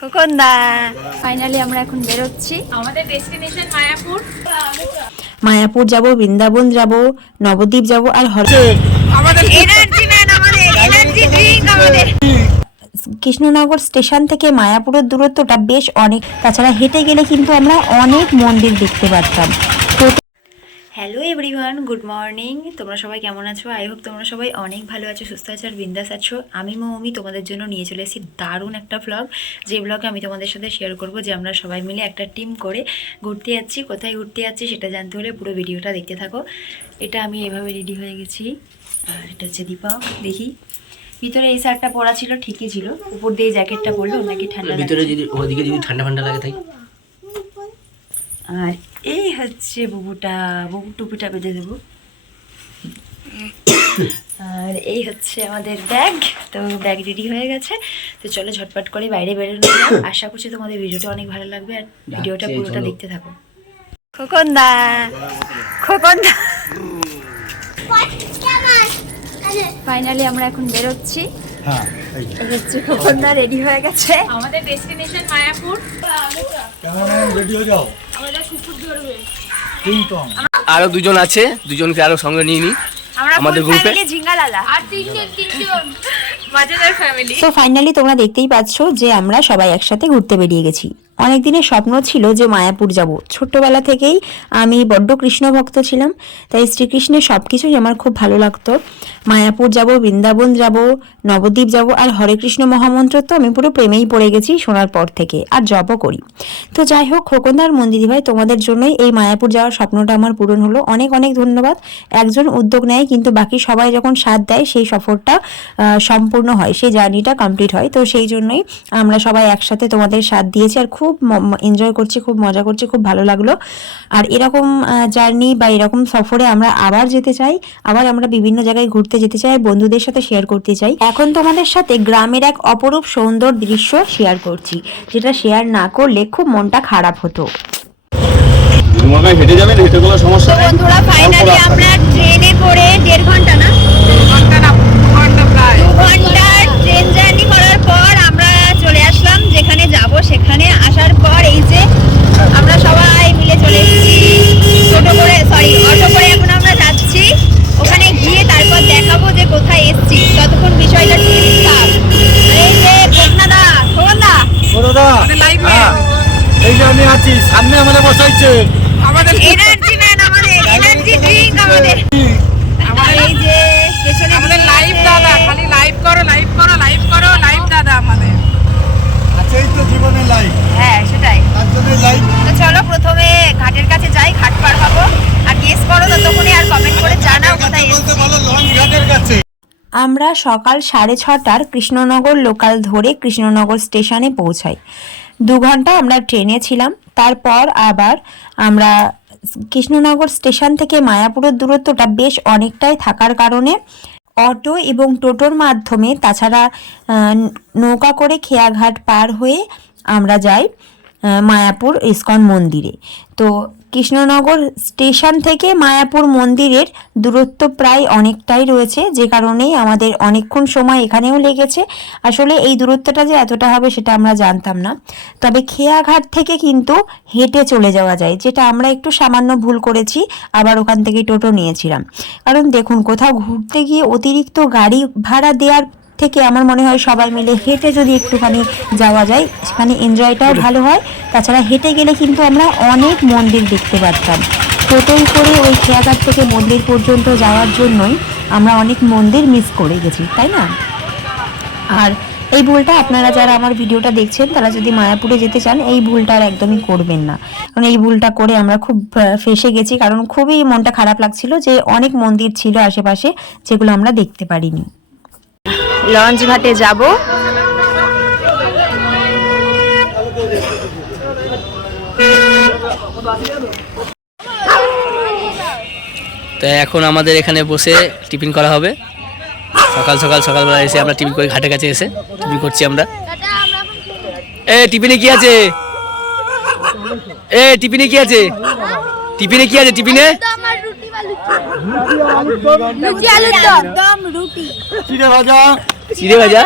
খোকনদা finally আমরা এখন বেরোচ্ছি। আমাদের ডেস্টিনেশন মায়াপুর। মায়াপুর যাব, বৃন্দাবন যাব, নবদ্বীপ যাব আর কৃষ্ণনগর স্টেশন থেকে মায়াপুরের দূরত্বটা বেশ অনেক। তাছাড়া হেঁটে গেলে কিন্তু আমরা অনেক মন্দির দেখতে পারতাম। Hello everyone, good morning. তোমরা সবাই কেমন আছো? আই হোপ তোমরা সবাই অনেক ভালো আছো, সুস্থ আছো আর বিন্দাস আছো। আমি মৌমি তোমাদের জন্য নিয়ে চলে এসেছি দারুণ একটা ভ্লগ, যে ভ্লগে আমি তোমাদের সাথে শেয়ার করব যে আমরা সবাই মিলে একটা টিম করে ঘুরতে যাচ্ছি। কোথায় ঘুরতে যাচ্ছি সেটা জানতে হলে পুরো ভিডিওটা দেখতে থাকো। এটা আমি এভাবে রেডি হয়ে গেছি, আর এটা হচ্ছে দীপক। দেখি ভিতরে এই শার্টটা পরা ছিল, ঠিকই ছিল, উপর দিয়ে জ্যাকেটটা পরলে ওর নাকি ঠান্ডা লাগে, ভিতরে যদি ওদিকে যদি ঠান্ডা ঠান্ডা লাগে তাই। আর এই হচ্ছে বুবুটা, বুবু টুপিটা বেঁধে দেবো। আর এই হচ্ছে আমাদের ব্যাগ। তো ব্যাগ রেডি হয়ে গেছে, তো চলো ঝটপট করে বাইরে বেরোনো যাক। আশা করছি তোমাদের ভিডিওটা অনেক ভালো লাগবে, আর ভিডিওটা পুরোটা দেখতে থাকো। খোকনদা খোকনদা ফাইনালি আমরা এখন বেরোচ্ছি। এই হচ্ছে খোকনদা রেডি হয়ে গেছে। আমাদের ডেস্টিনেশন মায়াপুর। রেডি হয়ে যাও। আমাদের কুকুর ধরবে। আরো দুজন আছে, দুজনকে আরো সঙ্গে নিয়ে নি আমাদের গ্রুপে। আর তিনজন মজাদার ফ্যামিলি। তো ফাইনালি তোমরা দেখতেই পাচ্ছ যে আমরা সবাই একসাথে ঘুরতে বেরিয়ে গেছি। অনেক দিনের স্বপ্ন ছিল যে মায়াপুর যাব। ছোট্টবেলা থেকেই আমি বড্ড কৃষ্ণ ভক্ত ছিলাম, তাই শ্রীকৃষ্ণের সব কিছুই আমার খুব ভালো লাগতো। মায়াপুর যাব, বৃন্দাবন যাব, নবদ্বীপ যাব, আর হরে কৃষ্ণ মহামন্ত্র তো আমি পুরো প্রেমেই পড়ে গেছি শোনার পর থেকে, আর জপও করি। তো যাই হোক, খোকনদার মন্দিরি ভাই, তোমাদের জন্যই এই মায়াপুর যাওয়ার স্বপ্নটা আমার পূরণ হলো। অনেক অনেক ধন্যবাদ। একজন উদ্যোগ নেয়, কিন্তু বাকি সবাই যখন সাথ দেয় সেই সফরটা সম্পূর্ণ হয়, সেই জার্নিটা কমপ্লিট হয়। তো সেই জন্যই আমরা সবাই একসাথে তোমাদের সাথ দিয়েছি, আর খুব এনজয় করছি, খুব মজা করছি, খুব ভালো লাগলো। আর এরকম জার্নি বা এরকম সফরে আমরা আবার যেতে চাই, আবার আমরা বিভিন্ন জায়গায় ঘুরতে যেতে চাই, বন্ধুদের সাথে শেয়ার করতে চাই। এখন তোমাদের সাথে গ্রামের এক অপরূপ সুন্দর দৃশ্য শেয়ার করছি, যেটা শেয়ার না করলে খুব মনটা খারাপ হতো। হেঁটে যাবেন, হেঁটে কোনো সমস্যা নেই। বন্ধুরা ফাইনালি আমরা ট্রেনে করে 1.5 ঘন্টা না 2 ঘন্টার ট্রেন জার্নি করার পর আমরা চলে আসলাম যেখানে যাব। সেখানে আসার পর এই যে আমরা সবাই মিলে চলে এসেছি অটো করে এখন আমরা যাচ্ছি। ওখানে গিয়ে তারপর দেখাবো যে কোথায় এসেছি, ততক্ষণ বিষয়টা ঠিকঠাক। এই যে খোকনদা এই যে আমি আছি, সামনে আমাদের বসাইছে এনার্জি ম্যান, আমাদের এনার্জি ড্রিঙ্ক, আমাদের এই যে পেছনে আমাদের লাইভ দাদা, খালি লাইভ করো দাদা আমাদের। আছেই তো জীবনে লাইফ। হ্যাঁ সেটাই, তার জন্য লাইফ। তো চলো প্রথমে ঘাটের কাছে যাই, ঘাট পার হবো। আর গেস করো ততক্ষণে, আর কমেন্ট করে জানাও কোথায় বলতে ভালো লঞ্চ ঘাটের কাছে। আমরা সকাল 6:30টার কৃষ্ণনগর লোকাল ধরে কৃষ্ণনগর স্টেশনে পৌঁছাই। 2 ঘন্টা আমরা ট্রেনে ছিলাম। তারপর আবার আমরা কৃষ্ণনগর স্টেশন থেকে মায়াপুরের দূরত্বটা বেশ অনেকটাই থাকার কারণে অটো এবং টোটোর মাধ্যমে, তাছাড়া নৌকা করে খেয়াঘাট পার হয়ে আমরা যাই মায়াপুর ইস্কন মন্দিরে। তো কৃষ্ণনগর স্টেশন থেকে মায়াপুর মন্দিরের দূরত্ব প্রায় অনেকটাই রয়েছে, যে কারণেই আমাদের অনেকক্ষণ সময় এখানেও লেগেছে। আসলে এই দূরত্বটা যে এতটা হবে সেটা আমরা জানতাম না। তবে খেয়াঘাট থেকে কিন্তু হেঁটে চলে যাওয়া যায়, যেটা আমরা একটু সামান্য ভুল করেছি, আবার ওখান থেকে টোটো নিয়েছিলাম। কারণ দেখুন, কোথাও ঘুরতে গিয়ে অতিরিক্ত গাড়ি ভাড়া দেওয়ার থেকে আমার মনে হয় সবাই মিলে হেঁটে যদি একটুখানি যাওয়া যায়, সেখানে এনজয়টাও ভালো হয়। তাছাড়া হেঁটে গেলে কিন্তু আমরা অনেক মন্দির দেখতে পারতাম। টোটোই করে ওই খেয়াঘাট থেকে মন্দির পর্যন্ত যাওয়ার জন্যই আমরা অনেক মন্দির মিস করে গেছি, তাই না? আর এই ভুলটা আপনারা যারা আমার ভিডিওটা দেখছেন, তারা যদি মায়াপুরে যেতে চান, এই ভুলটা আর একদমই করবেন না। কারণ এই ভুলটা করে আমরা খুব ফেঁসে গেছি, কারণ খুবই মনটা খারাপ লাগছিল যে অনেক মন্দির ছিল আশেপাশে যেগুলো আমরা দেখতে পারিনি। লঞ্চ ঘাটে যাব। তো এখন আমাদের এখানে বসে টিফিন করা হবে। সকালবেলা এসে আমরা টিফিন করে ঘাটের কাছে এসে টিফিন করছি আমরা। টিফিনে কি আছে? টিফিনে কি আছে? টিফিনে চিড়ে ভাজা,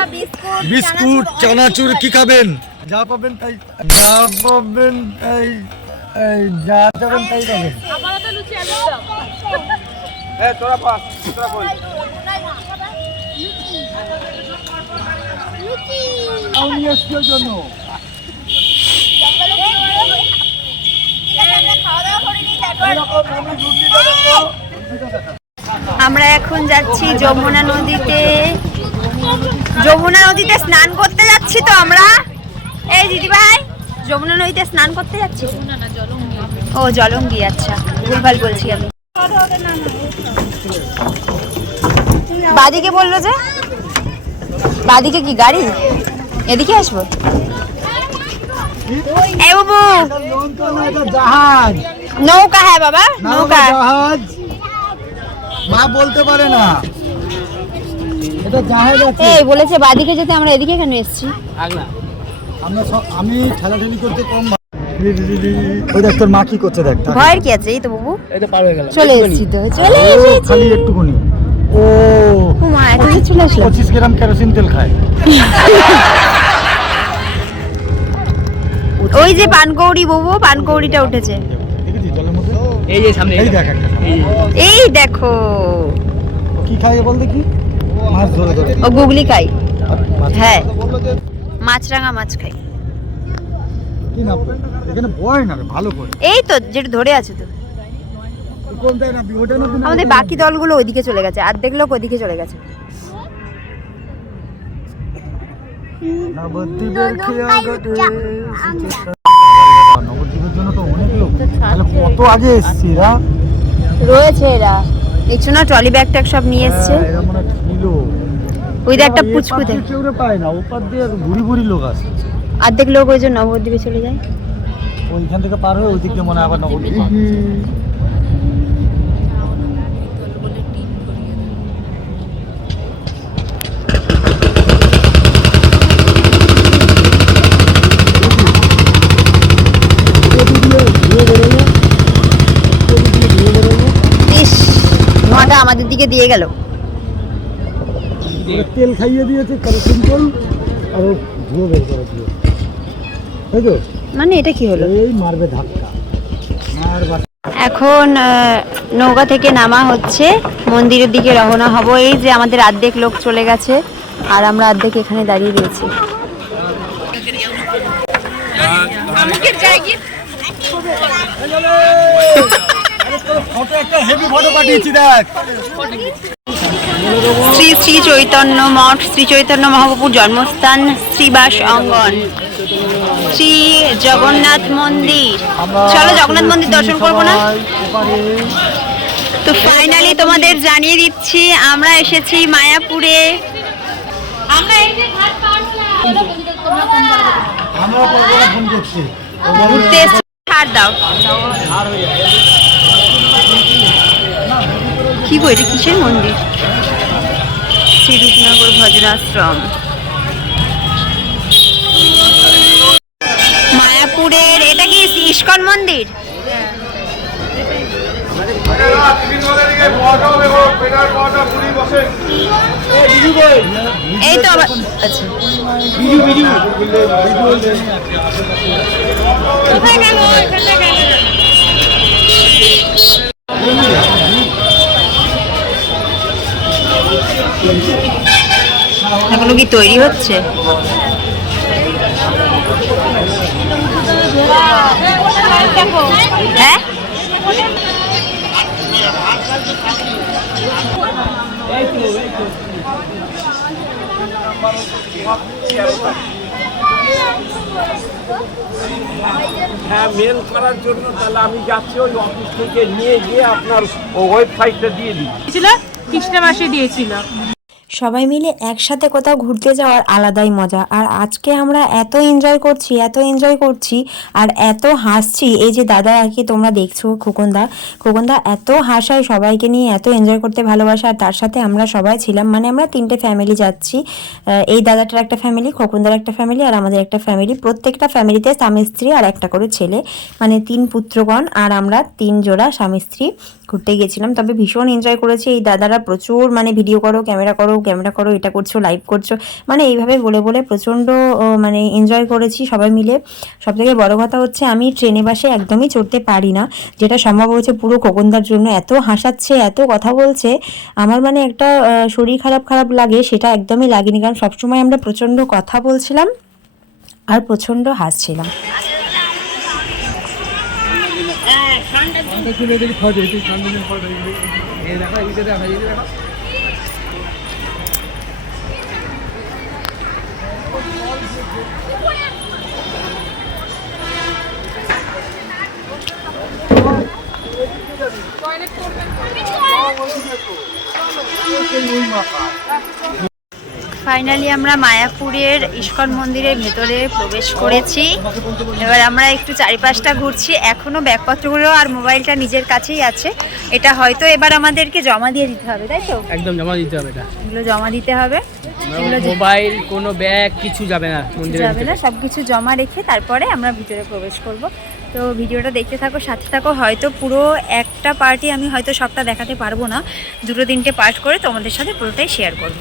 বিস্কুট, চানাচুর। কি খাবেন? যা পাবেন তাই, যা পাবেন তাই, এই যা পাবেন তাই পাবেন। আমি এসছি ওর জন্য। আমরা এখন যাচ্ছি যমুনা নদীতে। যমুনা নদীতে স্নান করতে যাচ্ছি তো আমরা। এই দিদি ভাই, যমুনা নদীতে স্নান করতে যাচ্ছি তো? ও জলঙ্গি, আচ্ছা ভুলভাল বলছি আমি। বাদিকে বললো যে, বাদিকে কি গাড়ি? এদিকে আসবো? এই বাবু, জাহাজ, নৌকা হ্যাঁ বাবা, নৌকা। জাহাজ মা বলতে পারে না, এটা জাহাজ আছে। এই বলেছে বাদিকে যেতে, আমরা এদিকে কেন এসেছি? আমরা সব, আমি ঠেলাঠেলি করতে কম। ওই দেখ তোর মা কি করছে, দেখ। ভয়ের কি আছে? এই তো বাবু এটা পার হয়ে গেল। চলে এসেছি তো, চলে ও, এসেছি। খালি একটুকুনি। ও ও মা, এত কিছু চলে আসলো। 25 গ্রাম কেরোসিন তেল খায়। ওই যে পানকৌড়ি বাবু, পানকৌড়িটা উঠেছে। দেখেছিস জলের মধ্যে? এই যে সামনে এই দেখ একটা সামনে। এই দেখো, কি খায় বল দেখি? মাছ ধরে ধরে। ও গুগলি খাই। মাছ। হ্যাঁ, মাছরাঙা মাছ খাই। কি না এখানে বয় না রে, ভালো করে। এই তো যেটা ধরে আছে তো। কোনটাই না ওটা না। আমাদের বাকি দলগুলো ওইদিকে চলে গেছে, অর্ধেক লোক ওইদিকে চলে গেছে। নবদ্বীপের খেয়া ঘাটে। নবদ্বীপের জন্য তো অনেক লোক, তাহলে কত আগে এসছি এরা। রয়েছে এরা, দেখছো না ট্রলি ব্যাগ ট্যাগ সব নিয়ে এসছে। হ্যাঁ, এরা মনে হয় ছিল। ওই যে একটা পুচকু দেখ, কেউ রে পায় না, ওপার দিয়ে ঘুরি ঘুরি লোক আসে। অর্ধেক লোক ওই যে নবদ্বীপে চলে যায়। ওইখান থেকে পার হয়ে ওই দিক দিয়ে মনে হয় আবার নবদ্বীপ। ইস, ধোঁয়াটা আমাদের দিকে দিয়ে গেল। তেল খাইয়ে দিয়েছে কেরোসিন তেল, আর ধুয়ে বের করে দিয়ে, তাই তো? মানে এটা কি হলো? এই মারবে ধাক্কা মারবা। এখন নৌকা থেকে নামা হচ্ছে, মন্দিরের দিকে রওনা হব। এই যে আমাদের অর্ধেক লোক চলে গেছে আর আমরা অর্ধেক এখানে দাঁড়িয়ে রয়েছি। ফটো একটা হেভি ফটো পাঠিয়েছি দেখ। শ্রী শ্রী চৈতন্য মঠ, শ্রী চৈতন্য মহাপ্রভুর জন্মস্থান, শ্রীবাস অঙ্গন, শ্রী জগন্নাথ মন্দির। চলো জগন্নাথ মন্দির দর্শন করবো না? তো ফাইনালি তোমাদের জানিয়ে দিচ্ছি, আমরা এসেছি মায়াপুরে। আমরা ফোন করছি। ঘুরতে এসেছি, ছাড় দাও। কি বই, এটা কিসের মন্দির? শ্রী রূপনগর ভজনাশ্রম। মায়াপুরের এটা কি ইস্কন মন্দির? এই তো আবার আচ্ছা। এখনো কি তৈরি হচ্ছে? হ্যাঁ, হ্যাঁ, মেল করার জন্য তাহলে আমি যাচ্ছি ওই অফিস থেকে নিয়ে গিয়ে আপনার ওয়েবসাইটটা দিয়ে দিই। কৃষ্ণ মাসে দিয়েছিল। সবাই মিলে একসাথে কোথাও ঘুরতে যাওয়ার আলাদাই মজা। আর আজকে আমরা এত এনজয় করছি আর এত হাসছি। এই যে দাদা আর কি তোমরা দেখছো, খোকনদা এত হাসায় সবাইকে নিয়ে, এত এনজয় করতে ভালোবাসে। আর তার সাথে আমরা সবাই ছিলাম, মানে আমরা 3টে ফ্যামিলি যাচ্ছি। এই দাদাটার একটা ফ্যামিলি, খোকনদার একটা ফ্যামিলি আর আমাদের একটা ফ্যামিলি। প্রত্যেকটা ফ্যামিলিতে স্বামী স্ত্রী আর একটা করে ছেলে, মানে 3 পুত্রগণ। আর আমরা 3 জোড়া স্বামী স্ত্রী ঘুরতে গেছিলাম। তবে ভীষণ এনজয় করেছি। এই দাদারা প্রচুর মানে ভিডিও করো, ক্যামেরা করো, ক্যামেরা করো, এটা করছো, লাইভ করছো, মানে এইভাবে বলে বলে প্রচণ্ড মানে এনজয় করেছি সবাই মিলে। সবথেকে বড় কথা হচ্ছে আমি ট্রেনে বাসে একদমই চড়তে পারি না, যেটা সম্ভব হয়েছে পুরো খোকনদার জন্য। এত হাসাচ্ছে, এত কথা বলছে, আমার মানে একটা শরীর খারাপ খারাপ লাগে সেটা একদমই লাগেনি, কারণ সবসময় আমরা প্রচণ্ড কথা বলছিলাম আর প্রচণ্ড হাসছিলাম। ফাইনালি আমরা মায়াপুরের ইস্কন মন্দিরের ভেতরে প্রবেশ করেছি। এবার আমরা একটু চারিপাশটা ঘুরছি। এখনো ব্যাগপত্রগুলো আর মোবাইলটা নিজের কাছেই আছে। এটা হয়তো এবার আমাদেরকে জমা দিয়ে দিতে হবে, তাই তো? একদম জমা দিতে হবে, এটা এগুলো জমা দিতে হবে, এগুলো মোবাইল কোনো ব্যাগ কিছু যাবে না মন্দিরে, যাবে না, সব কিছু জমা রেখে তারপরে আমরা ভিতরে প্রবেশ করব। তো ভিডিওটা দেখতে থাকো, সাথে থাকো। হয়তো পুরো একটা পার্টি আমি হয়তো সবটা দেখাতে পারবো না, 2-3টে পার্ট করে তোমাদের সাথে পুরোটাই শেয়ার করবো।